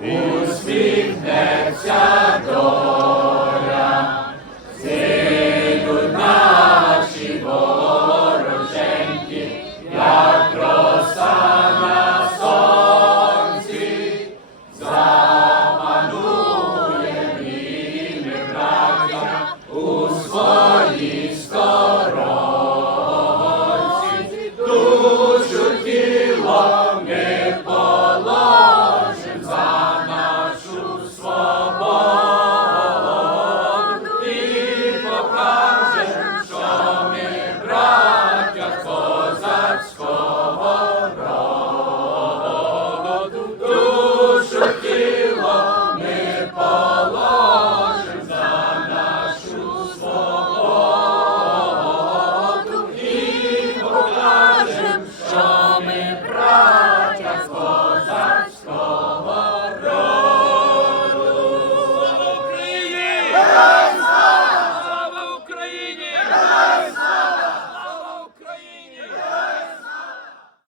усміхнеться доля, сидуть наші вороженьки, як роса на сонці, заманує вільне браття у своїй сторонці, душу тіло не 아멘.